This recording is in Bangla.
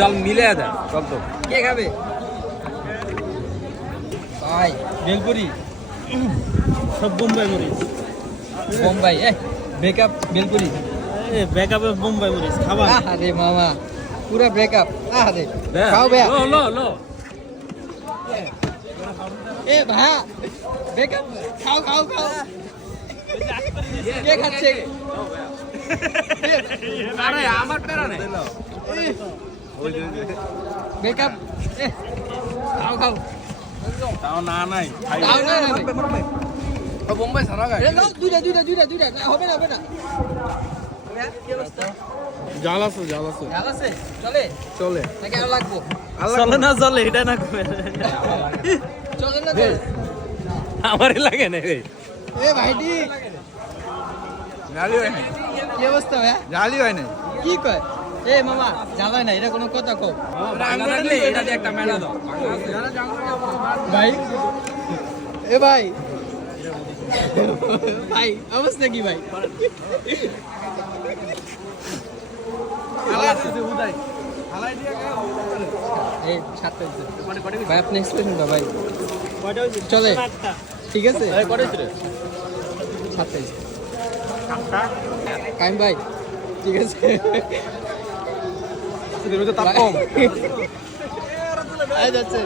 জল মিলে দেন সব তো কে খাবে ভাই বেলপুরি সব বোম্বাই মরিচ বোম্বাই ব্রেকআপ বেলপুরি ব্যাকআপে বোম্বাই মরিচ খাবার আরে মামা পুরা ব্রেকআপ আরে খাও ভাই লো লো লো এ ভাই ব্রেকআপ খাও খাও খাও কে খাচ্ছে আরে আমার প্যারা নেই ব্রেকআপ খাও খাও তাও না নাই খাও না বোম্বাই সারা গায় দুইটা না হবে না জাল আছে ঝাল আছে চলে চলে নাকি আরো লাগবো চলে না চলে এটা না চলে না চলে আমারই লাগে না রে এ ভাইটি জালি হয় নাই কি অবস্থা ভাই জালি হয় নাই কি কয় এ মামা জ্বালায় না এটা কোনো কথা কও এটা দিয়ে একটা মেলা দাও ভাই এ ভাই ভাই অবস্থা কি ভাই এই সাতটা ভাই আপনি এক্সপ্রেশনটা ভাই চলে ঠিক আছে সাতটা কাইম ভাই ঠিক আছে তাপ কম যাচ্ছে